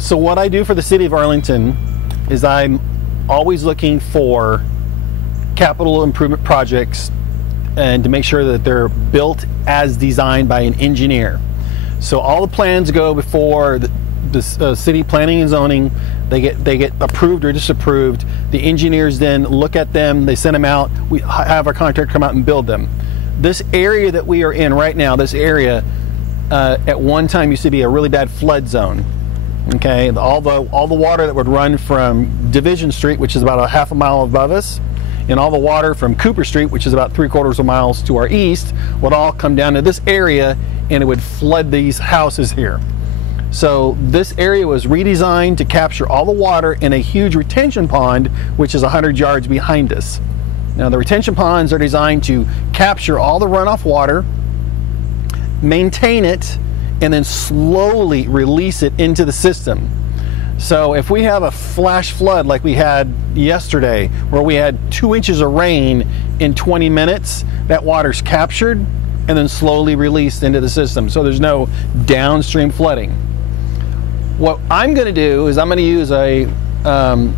So what I do for the city of Arlington is I'm always looking for capital improvement projects and to make sure that they're built as designed by an engineer. So all the plans go before the city planning and zoning. They get approved or disapproved. The engineers then look at them, they send them out, we have our contractor come out and build them. This area that we are in right now, this area at one time used to be a really bad flood zone. Okay, all the water that would run from Division Street, which is about a half a mile above us, and all the water from Cooper Street, which is about 3/4 of miles to our east, would all come down to this area and it would flood these houses here. So this area was redesigned to capture all the water in a huge retention pond, which is 100 yards behind us. Now the retention ponds are designed to capture all the runoff water, maintain it, and then slowly release it into the system. So if we have a flash flood like we had yesterday, where we had 2 inches of rain in 20 minutes, that water's captured and then slowly released into the system. So there's no downstream flooding. What I'm gonna do is I'm gonna use a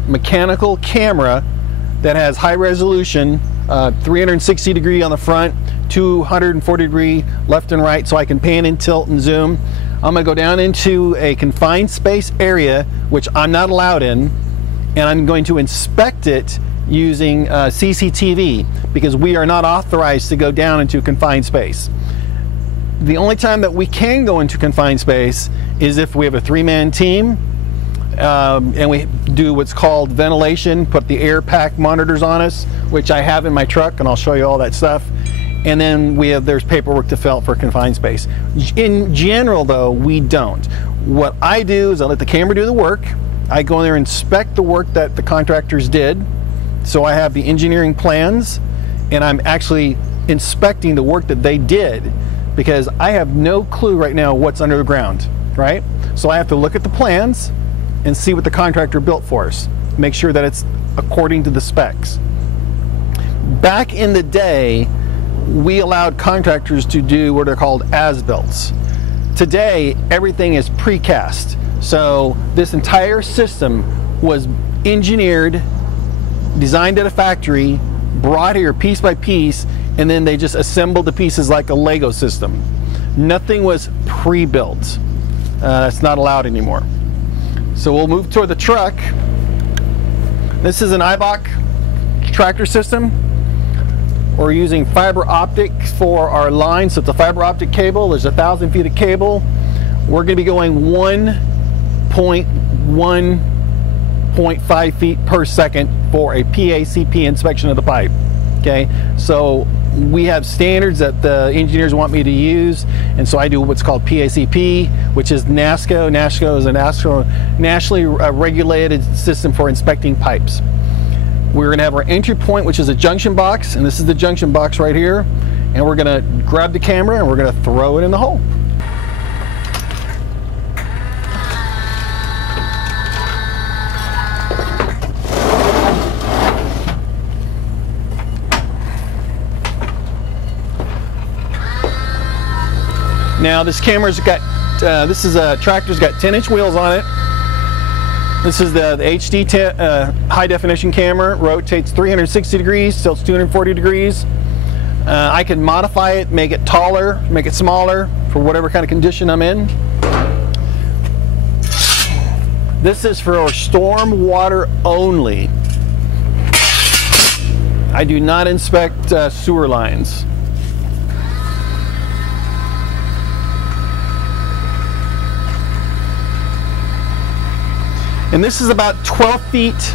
mechanical camera that has high resolution, 360 degree on the front, 240 degree left and right, so I can pan and tilt and zoom. I'm gonna go down into a confined space area, which I'm not allowed in, and I'm going to inspect it using CCTV, because we are not authorized to go down into confined space. The only time that we can go into confined space is if we have a 3-man team, and we do what's called ventilation, put the air pack monitors on us, which I have in my truck, and I'll show you all that stuff. And then there's paperwork to fill out for confined space. In general though, we don't. What I do is I let the camera do the work. I go in there and inspect the work that the contractors did. So I have the engineering plans, and I'm actually inspecting the work that they did, because I have no clue right now what's under the ground, right? So I have to look at the plans and see what the contractor built for us. Make sure that it's according to the specs. Back in the day, we allowed contractors to do what are called as-builts. Today, everything is precast. So this entire system was engineered, designed at a factory, brought here piece by piece, and then they just assembled the pieces like a Lego system. Nothing was pre-built. That's not allowed anymore. So we'll move toward the truck. This is an IBOC tractor system. We're using fiber optics for our line, so it's a fiber optic cable. There's 1,000 feet of cable. We're going to be going 1.5 feet per second for a PACP inspection of the pipe. Okay, so we have standards that the engineers want me to use, and so I do what's called PACP, which is NASCO. NASCO is a nationally regulated system for inspecting pipes. We're going to have our entry point, which is a junction box, and this is the junction box right here, and we're going to grab the camera and we're going to throw it in the hole. Now this camera's got, this is a tractor's got 10-inch wheels on it. This is the HD high definition camera. Rotates 360 degrees, tilts 240 degrees. I can modify it, make it taller, make it smaller for whatever kind of condition I'm in. This is for storm water only. I do not inspect sewer lines. And this is about 12 feet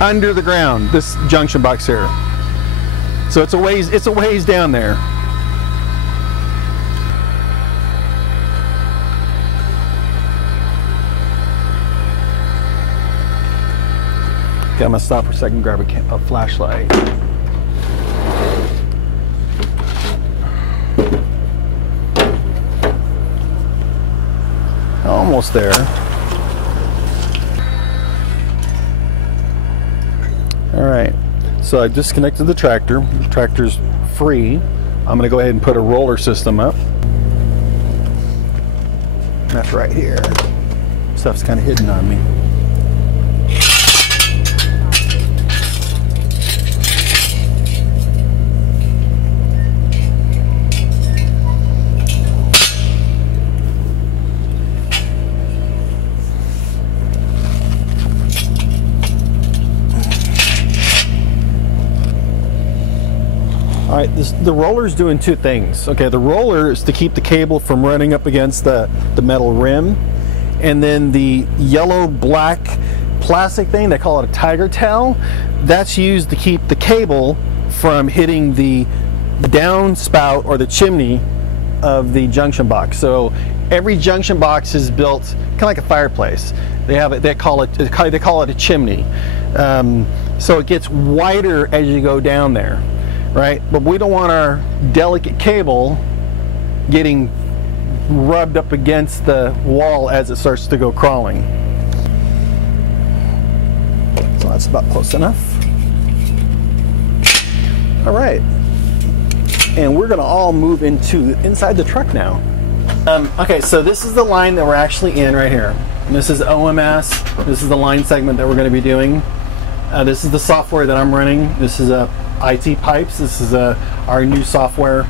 under the ground, this junction box here. So it's a ways down there. Okay, I'm gonna stop for a second, grab a flashlight. Almost there. All right, so I disconnected the tractor. The tractor's free. I'm gonna go ahead and put a roller system up. That's right here. Stuff's kind of hidden on me. All right, the roller's doing two things. Okay, the roller is to keep the cable from running up against the metal rim, and then the yellow-black plastic thing, they call it a tiger tail, that's used to keep the cable from hitting the downspout or the chimney of the junction box. So every junction box is built kind of like a fireplace. They call it a chimney. So it gets wider as you go down there. Right? But we don't want our delicate cable getting rubbed up against the wall as it starts to go crawling. So that's about close enough. All right. And we're going to all move inside the truck now. Okay, so this is the line that we're actually in right here. And this is OMS. This is the line segment that we're going to be doing. This is the software that I'm running. This is a IT Pipes. This is our new software.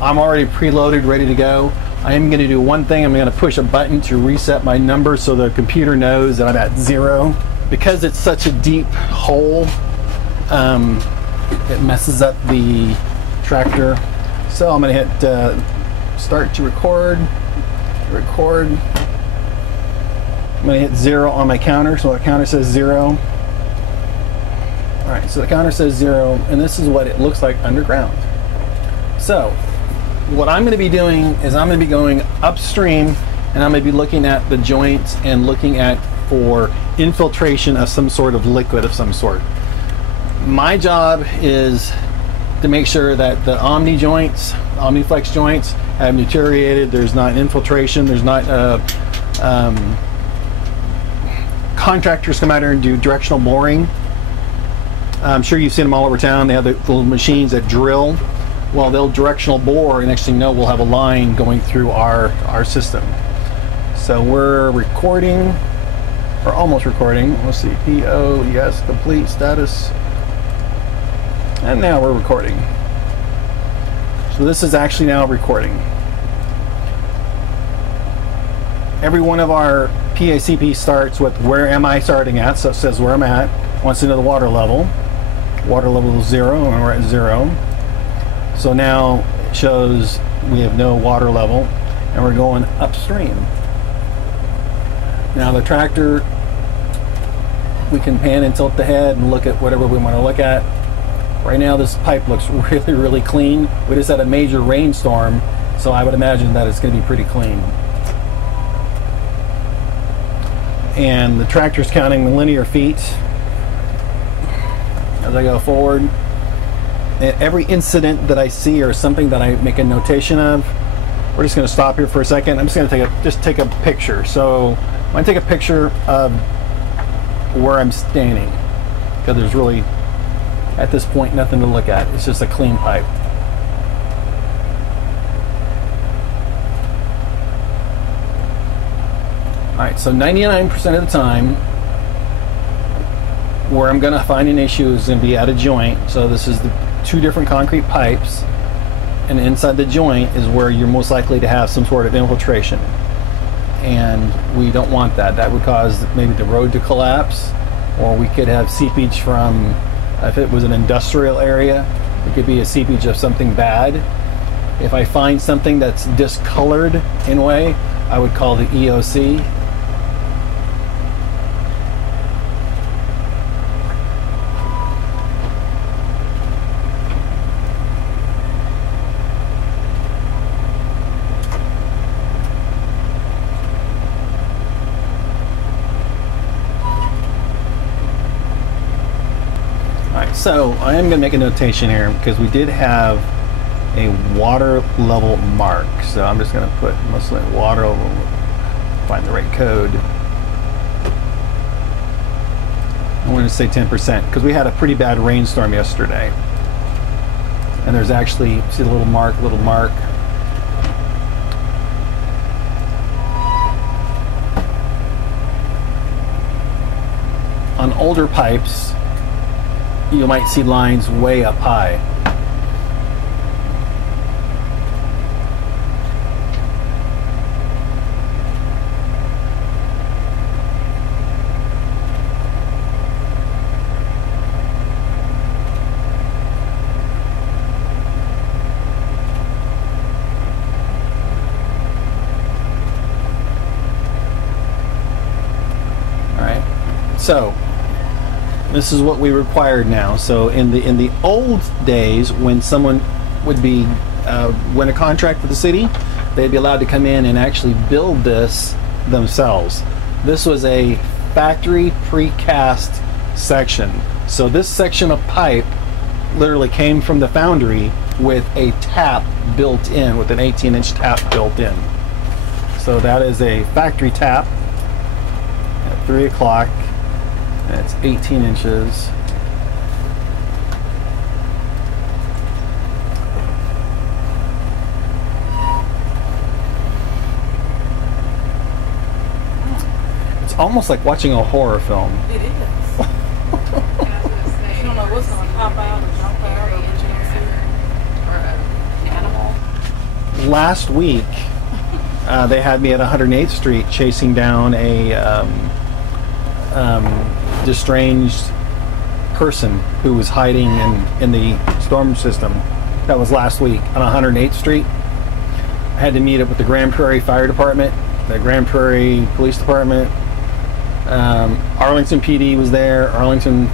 I'm already preloaded, ready to go. I am going to do one thing. I'm going to push a button to reset my number so the computer knows that I'm at 0. Because it's such a deep hole, it messes up the tractor. So I'm going to hit start to record. I'm going to hit 0 on my counter, so the counter says 0. Alright, so the counter says 0, and this is what it looks like underground. So, what I'm going to be doing is I'm going to be going upstream, and I'm going to be looking at the joints and looking at for infiltration of some sort of liquid of some sort. My job is to make sure that the Omniflex joints have deteriorated, there's not infiltration, there's not contractors come out here and do directional boring. I'm sure you've seen them all over town. They have the little machines that drill. Well, they'll directional bore, and next thing you know, we'll have a line going through our system. So we're recording, or almost recording. Let's see, PO, yes, complete status. And now we're recording. So this is actually now recording. Every one of our PACP starts with where am I starting at, so it says where I'm at. Wants to know the water level. Water level is 0, and we're at 0. So now it shows we have no water level, and we're going upstream. Now the tractor, we can pan and tilt the head and look at whatever we want to look at. Right now this pipe looks really, really clean. We just had a major rainstorm, so I would imagine that it's going to be pretty clean. And the tractor's counting the linear feet as I go forward. And every incident that I see or something that I make a notation of, we're just going to stop here for a second. I'm just going to take a picture. So I'm going to take a picture of where I'm standing, because there's really at this point nothing to look at. It's just a clean pipe. Alright, so 99% of the time where I'm going to find an issue is going to be at a joint. So this is the 2 different concrete pipes, and inside the joint is where you're most likely to have some sort of infiltration, and we don't want that. That would cause maybe the road to collapse, or we could have seepage from, if it was an industrial area, it could be a seepage of something bad. If I find something that's discolored in a way, I would call the EOC. So I am going to make a notation here because we did have a water level mark. So I'm just going to put mostly water level, find the right code. I want to say 10% because we had a pretty bad rainstorm yesterday. And there's actually, see the little mark, on older pipes, you might see lines way up high. So this is what we required now. So in the old days, when someone would be win a contract with the city, they'd be allowed to come in and actually build this themselves. This was a factory precast section. So this section of pipe literally came from the foundry with a tap built in, with an 18-inch tap built in. So that is a factory tap at 3 o'clock. That's 18 inches. It's almost like watching a horror film. It is. You don't know what's going to pop out or jump out or an animal. Last week, they had me at 108th Street chasing down a estranged person who was hiding in the storm system. That was last week on 108th Street. I had to meet up with the Grand Prairie Fire Department, the Grand Prairie Police Department, Arlington PD was there, Arlington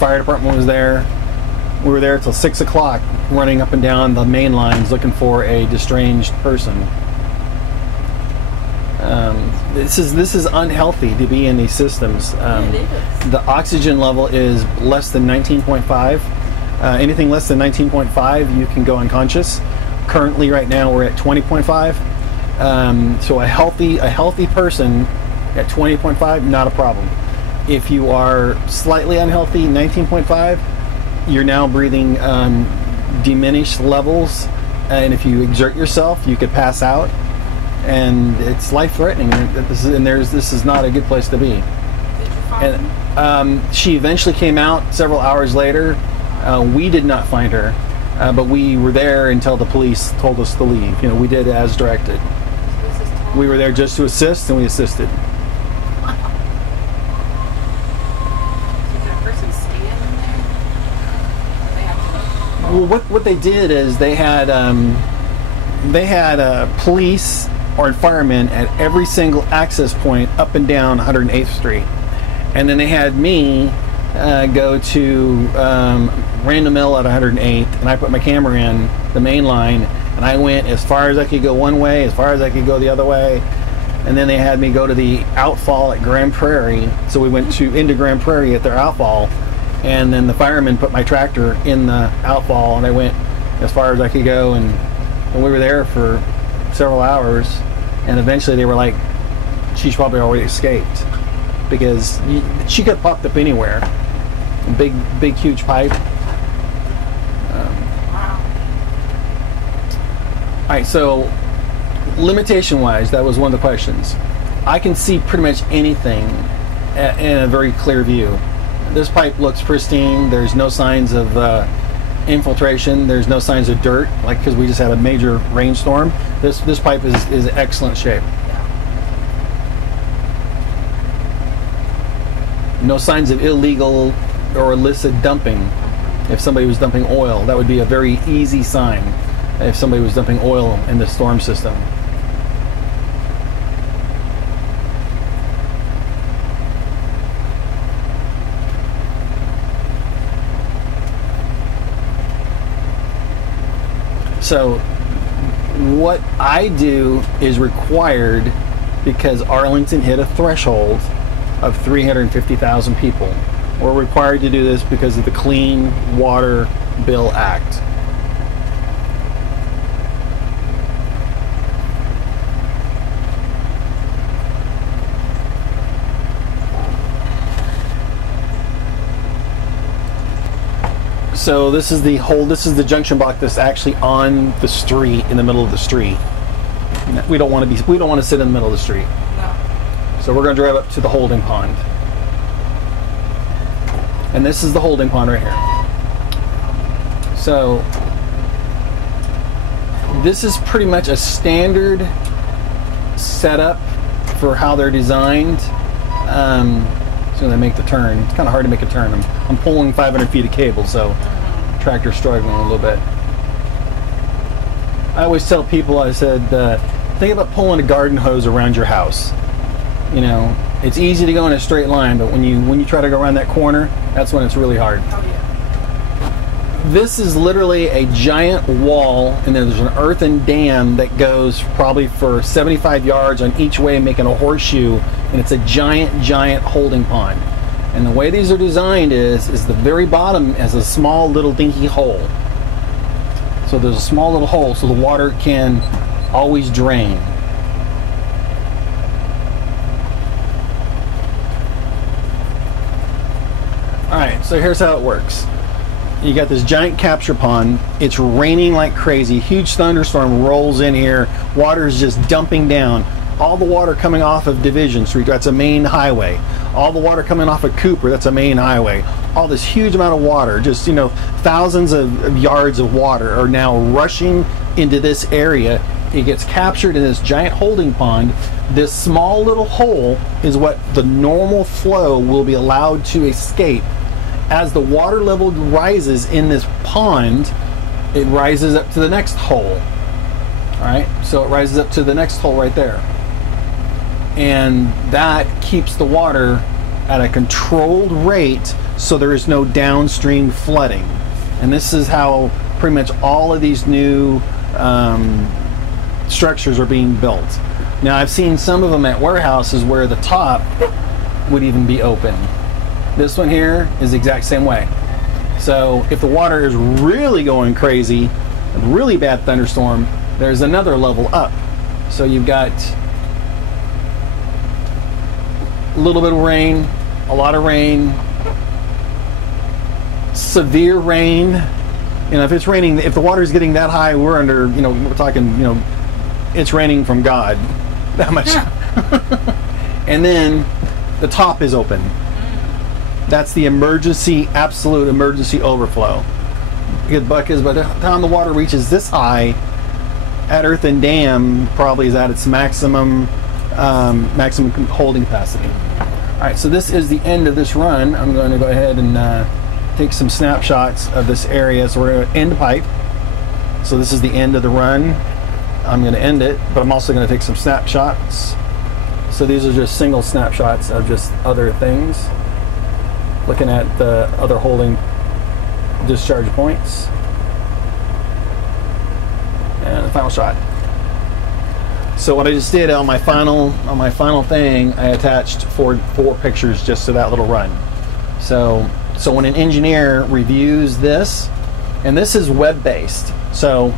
Fire Department was there. We were there till 6 o'clock running up and down the main lines looking for a estranged person. This is unhealthy to be in these systems. The oxygen level is less than 19.5. Anything less than 19.5, you can go unconscious. Currently, right now, we're at 20.5. So a healthy person at 20.5, not a problem. If you are slightly unhealthy, 19.5, you're now breathing diminished levels, and if you exert yourself, you could pass out. And it's life-threatening. This is not a good place to be. Did you find her? She eventually came out several hours later. We did not find her, but we were there until the police told us to leave. We did as directed. We were there just to assist, and we assisted. Did that person stay in there? They have to Well, what they did is they had police or firemen at every single access point up and down 108th Street. And then they had me go to Random Mill at 108th, and I put my camera in the main line, and I went as far as I could go one way, as far as I could go the other way. And then they had me go to the outfall at Grand Prairie. So we went into Grand Prairie at their outfall, and then the firemen put my tractor in the outfall, and I went as far as I could go, and we were there for several hours, and eventually they were like, she's probably already escaped, because she could have popped up anywhere. Big huge pipe. Alright, so limitation wise, that was one of the questions. I can see pretty much anything in a very clear view. This pipe looks pristine. There's no signs of infiltration. There's no signs of dirt, like, because we just had a major rainstorm. This pipe is in excellent shape. No signs of illegal or illicit dumping. If somebody was dumping oil, that would be a very easy sign if somebody was dumping oil in the storm system. So what I do is required because Arlington hit a threshold of 350,000 people. We're required to do this because of the Clean Water Bill Act. So this is the junction box that's actually on the street, in the middle of the street. We don't want to sit in the middle of the street. No. So we're going to drive up to the holding pond. And this is the holding pond right here. So this is pretty much a standard setup for how they're designed. So they make the turn. It's kind of hard to make a turn. I'm pulling 500 feet of cable, so tractor's struggling a little bit. I always tell people, I said, think about pulling a garden hose around your house. You know, it's easy to go in a straight line, but when you try to go around that corner, that's when it's really hard. Oh, yeah. This is literally a giant wall, and there's an earthen dam that goes probably for 75 yards on each way, making a horseshoe, and it's a giant holding pond. And the way these are designed is the very bottom has a small little dinky hole. So there's a small little hole so the water can always drain. Alright, so here's how it works. You got this giant capture pond. It's raining like crazy. Huge thunderstorm rolls in here. Water is just dumping down. All the water coming off of Division Street, that's a main highway. All the water coming off of Cooper, that's a main highway. All this huge amount of water, just, you know, thousands of yards of water are now rushing into this area. It gets captured in this giant holding pond. This small little hole is what the normal flow will be allowed to escape. As the water level rises in this pond, it rises up to the next hole. All right, so it rises up to the next hole right there. And that keeps the water at a controlled rate so there is no downstream flooding. And this is how pretty much all of these new structures are being built. Now, I've seen some of them at warehouses where the top would even be open. This one here is the exact same way. So if the water is really going crazy, a really bad thunderstorm, there's another level up. So you've got a little bit of rain, a lot of rain, severe rain. You know, if it's raining, if the water's getting that high, we're under, you know, we're talking, you know, it's raining from God. That much. And then the top is open. That's the emergency, absolute emergency overflow. Because by the time the water reaches this high, at earthen dam probably is at its maximum holding capacity. All right, so this is the end of this run. I'm going to go ahead and take some snapshots of this area. So we're going to end the pipe. So this is the end of the run. I'm going to end it, but I'm also going to take some snapshots. So these are just single snapshots of just other things. Looking at the other holding discharge points. And the final shot. So what I just did on my final thing, I attached four pictures just to that little run. So when an engineer reviews this, and this is web-based, so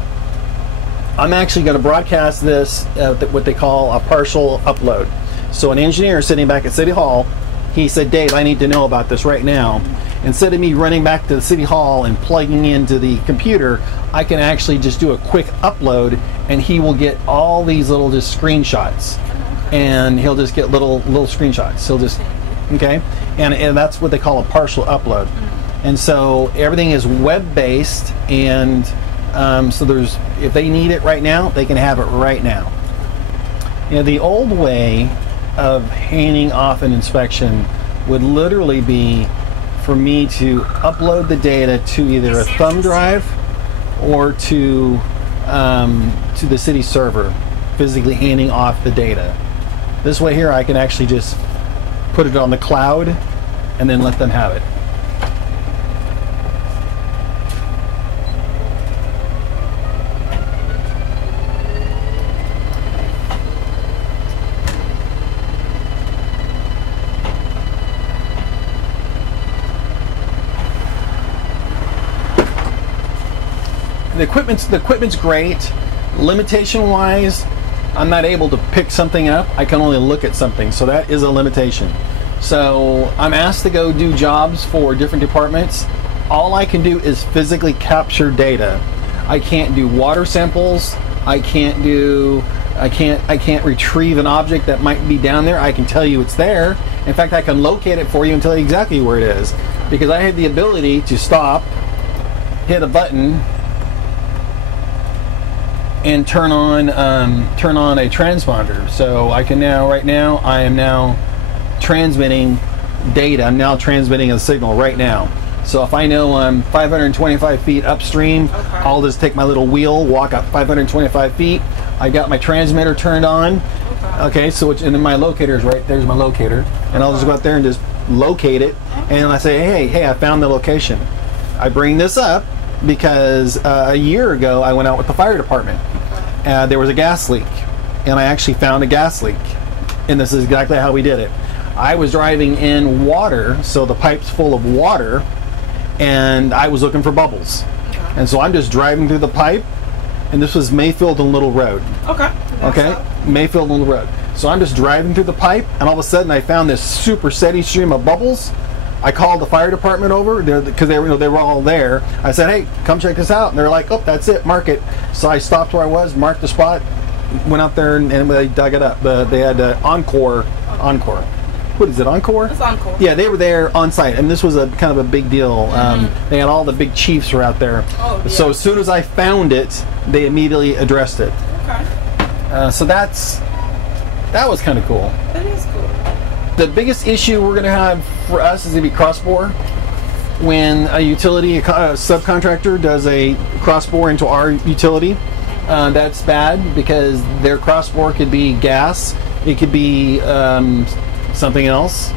I'm actually going to broadcast this what they call a partial upload. So an engineer sitting back at City Hall, he said, Dave, I need to know about this right now. Instead of me running back to the City Hall and plugging into the computer, I can actually just do a quick upload, and he will get all these little just screenshots. And he'll just get little screenshots. He'll just, okay? And that's what they call a partial upload. And so everything is web-based, and so there's, if they need it right now, they can have it right now. You know, the old way of handing off an inspection would literally be for me to upload the data to either a thumb drive or to the city server, physically handing off the data. This way here I can actually just put it on the cloud and then let them have it. The equipment's great. Limitation wise, I'm not able to pick something up. I can only look at something, so that is a limitation. So I'm asked to go do jobs for different departments. All I can do is physically capture data. I can't do water samples. I can't do I can't retrieve an object that might be down there. I can tell you it's there. In fact, I can locate it for you and tell you exactly where it is, because I have the ability to stop, hit a button, and turn on a transponder. So I can now, right now, I am now transmitting data. I'm now transmitting a signal right now. So if I know I'm 525 feet upstream, I'll just take my little wheel, walk up 525 feet. I got my transmitter turned on. Okay, so and then my locator is right there's my locator, and I'll just go out there and just locate it, and I say, hey, I found the location. I bring this up because a year ago I went out with the fire department. There was a gas leak, and I actually found a gas leak, and this is exactly how we did it. I was driving in water, so the pipe's full of water, and I was looking for bubbles. And so I'm just driving through the pipe, and this was Mayfield and Little Road. Okay, Mayfield and Little Road. So I'm just driving through the pipe, and all of a sudden I found this super steady stream of bubbles. I called the fire department over because they were all there. I said, hey, come check this out. And they're like, oh, that's it, mark it. So I stopped where I was, marked the spot, went out there, and they dug it up. They had Encore. What is it, Encore? It's Encore. Yeah, they were there on site, and this was a kind of a big deal. They had all the big chiefs were out there. Oh, yeah. So as soon as I found it, they immediately addressed it. Okay. So that was kind of cool. That is cool. The biggest issue we're going to have for us is going to be cross-bore. When a utility, a subcontractor does a cross-bore into our utility, that's bad because their cross-bore could be gas, it could be something else,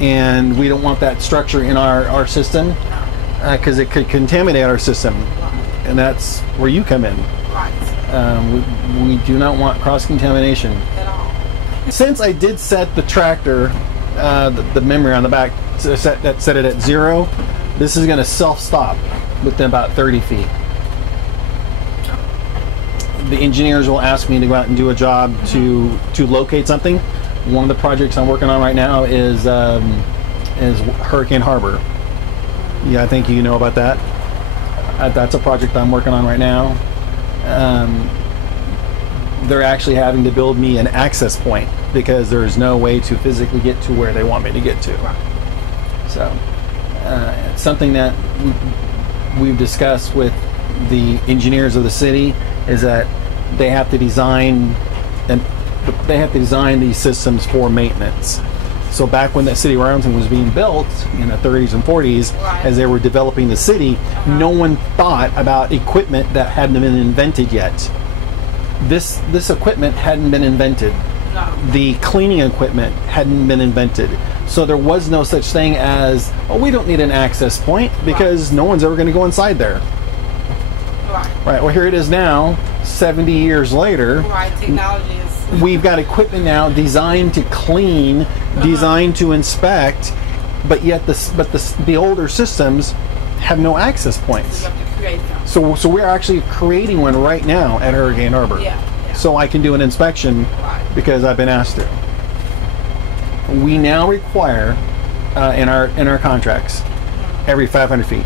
and we don't want that structure in our system because it could contaminate our system, and that's where you come in. Right. We do not want cross-contamination. At all. Since I did set the tractor, the memory on the back, set it at 0, this is going to self-stop within about 30 feet. The engineers will ask me to go out and do a job to locate something. One of the projects I'm working on right now is Hurricane Harbor. Yeah, I think you know about that. That's a project I'm working on right now. They're actually having to build me an access point because there's no way to physically get to where they want me to get to. So it's something that we've discussed with the engineers of the city, is that they have to design these systems for maintenance. So back when the city of Arlington was being built in the 30s and 40s, as they were developing the city, no one thought about equipment that hadn't been invented yet. This equipment hadn't been invented. No. The cleaning equipment hadn't been invented. So there was no such thing as, oh, we don't need an access point because no one's ever going to go inside there. Right, well, here it is now, 70 years later. Right, technology is... We've got equipment now designed to clean, designed to inspect, but yet the older systems have no access points. So you have to create them. So we're actually creating one right now at Hurricane Harbor. Yeah. So I can do an inspection because I've been asked to. We now require in our contracts every 500 feet.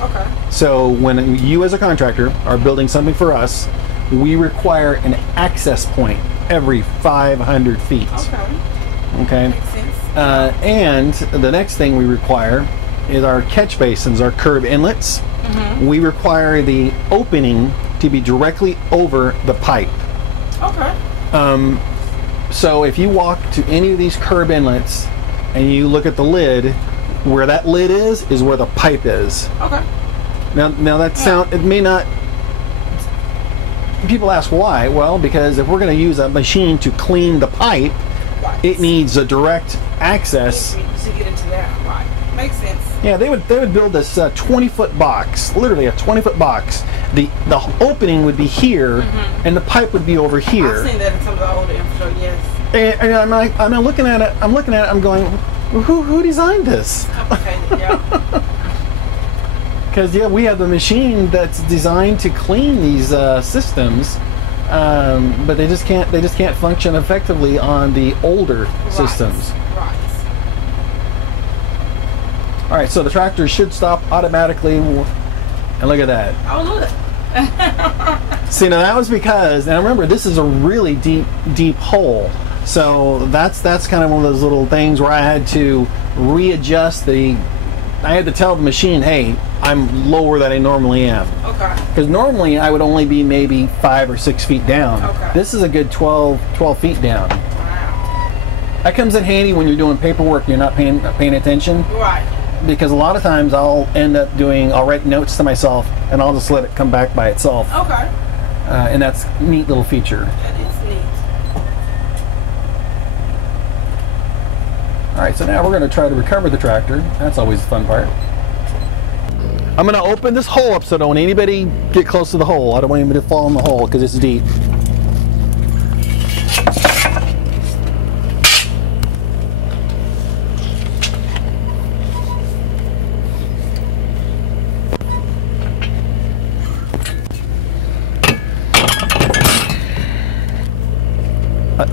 Okay. So when you as a contractor are building something for us, we require an access point every 500 feet. Okay. Makes sense. And the next thing we require is our catch basins, our curb inlets. We require the opening to be directly over the pipe. Okay. So if you walk to any of these curb inlets and you look at the lid, where that lid is where the pipe is. Okay. Now that it may not. People ask why. Well, because if we're going to use a machine to clean the pipe, it needs a direct access to get into that. Right. Makes sense. Yeah, they would build this 20-foot box, literally a 20-foot box. The opening would be here, and the pipe would be over here. I've seen that in some of the older infrastructure. Yes. And I'm looking at it. I'm going, who designed this? Complicated, yeah. Because we have the machine that's designed to clean these systems, but they just can't function effectively on the older systems. Right. All right, so the tractor should stop automatically, and look at that. Oh, look. See, now that was because, and I remember this is a really deep hole. So that's kind of one of those little things where I had to readjust I had to tell the machine, hey, I'm lower than I normally am. Okay. Because normally I would only be maybe 5 or 6 feet down. Okay. This is a good 12 feet down. Wow. That comes in handy when you're doing paperwork and you're not paying attention. Right. Because a lot of times I'll write notes to myself and I'll just let it come back by itself. Okay. And that's a neat little feature. That is neat. All right, so now we're going to try to recover the tractor. That's always the fun part. I'm going to open this hole up so don't want anybody get close to the hole. I don't want anybody to fall in the hole because it's deep.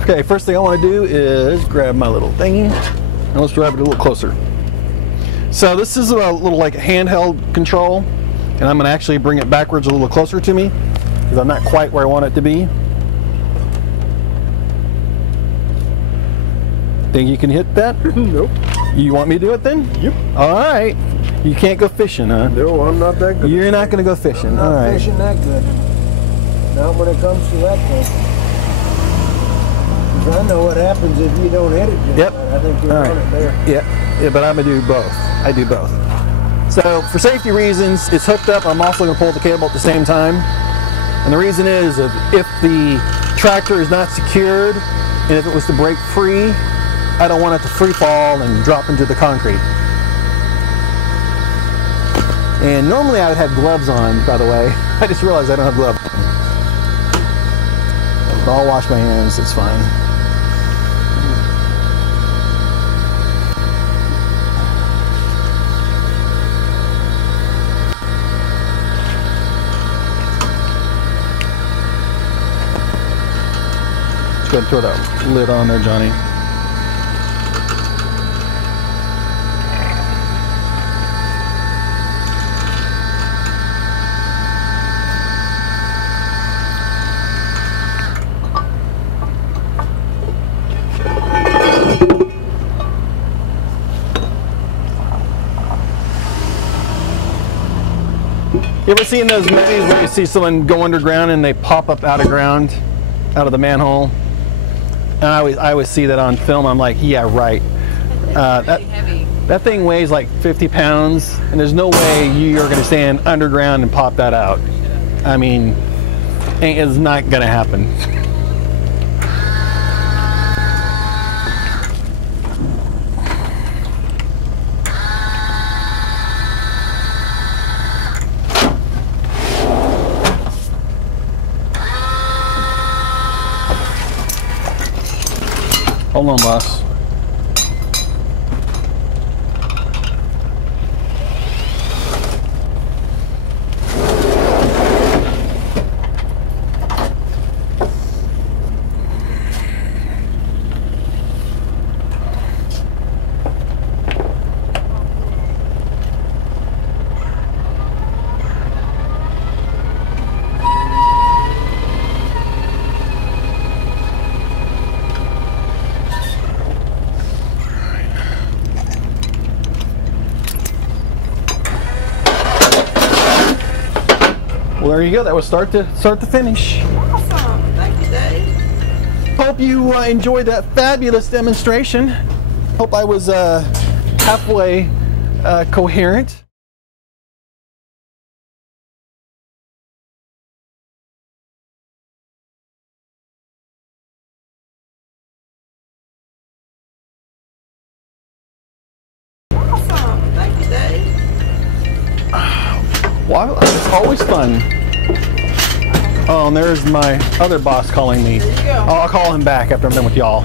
Okay, first thing I want to do is grab my little thingy and let's grab it a little closer. So this is a little like handheld control, and I'm going to actually bring it backwards a little closer to me because I'm not quite where I want it to be. Think you can hit that? Nope. You want me to do it then? Yep. All right. You can't go fishing, huh? No, I'm not that good. You're not going to go fishing. All right. Fishing that good. Not when it comes to that thing. I know what happens if you don't hit it. Yep. I think you're All on it there. right. Yeah, but I'm gonna do both. I do both. So for safety reasons, it's hooked up. I'm also gonna pull the cable at the same time. And the reason is if the tractor is not secured, and if it was to break free, I don't want it to free fall and drop into the concrete. And normally I would have gloves on, by the way. I just realized I don't have gloves. I'll wash my hands, it's fine. Let's go ahead and throw that lid on there, Johnny. You ever seen those movies where you see someone go underground and they pop up out of the manhole? And I always see that on film. I'm like, yeah, right. That thing weighs like 50 pounds, and there's no way you're going to stand underground and pop that out. I mean, it's not going to happen. Hold on, boss. Well, there you go. That was start to finish. Awesome. Thank you, Dave. Hope you enjoyed that fabulous demonstration. Hope I was halfway coherent. Awesome. Thank you, Dave. Well, it's always fun. Oh, and there's my other boss calling me. There you go. I'll call him back after I'm done with y'all.